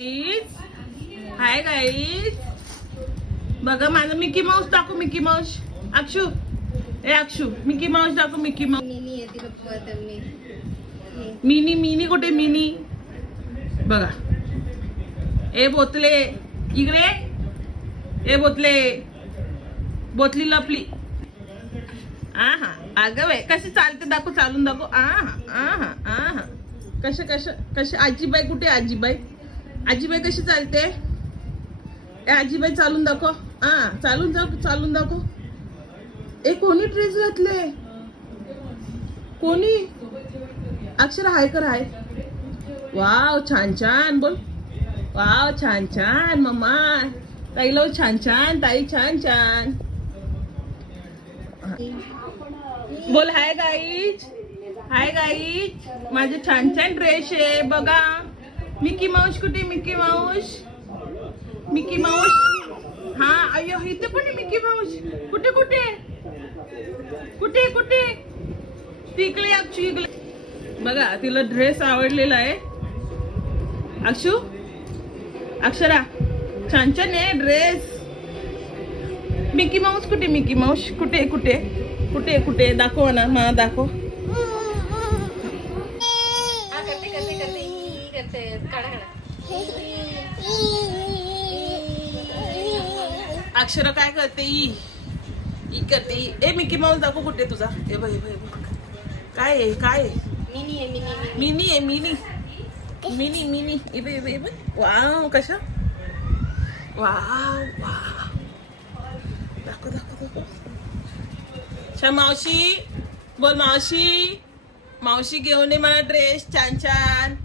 Hi guys, बघा माझं Mickey Mouse दाखव. मिकी माऊस अक्षू, ए अक्षू मिकी माऊस दाखव. मिकी माऊस मिनी मिनी कुठे मिनी बघा. ए बोतले इकडे, ए बोतले, बोतली लपली. आहा अगं बाई कशी चालते दाखव, चालून दाखव. आहा आहा आहा कश कश कशी. आजीबाई कुठे? आजीबाई, आजीबाई कशी चालते? ए आजीबाई चालून दाखव. चालून चालून दाखव. ए कोणी ड्रेस घातले? कोणी? अक्षर हाय कर, हाय. वाव छान छान बोल. वाव छान छान मम्मा. ताईला छान छान, ताई छान छान बोल. हाय गाईज, हाय गाईज, माझे छान छान ड्रेस आहे बघा. मिकी माऊस कुठे? Mickey Mouse, Mickey Mouse. हा अय्यो इथे पण आहे मिकी माऊस. कुठे कुठे कुठे कुठे? तिकडे अक्षू इकडे बघा. तिला ड्रेस आवडलेला आहे. अक्षू, अक्षरा छान छान आहे ड्रेस. मिकी माऊस कुठे? मिकी माऊस कुठे कुठे कुठे कुठे? दाखव ना मला, दाखव. अक्षरा काय करते? ई करते. ए मिकी माऊस दाखव कुठे तुझा. ए बाई बाई काय आहे? काय आहे? मिनी आहे, मिनी आहे, मिनी मिनी मिनी. इबे इबे इबे. वाव कशा. वाव वाव दाखव दाखव दाखव. अच्छा मावशी बोल. मावशी, मावशी घेऊन ये मला ड्रेस छान छान.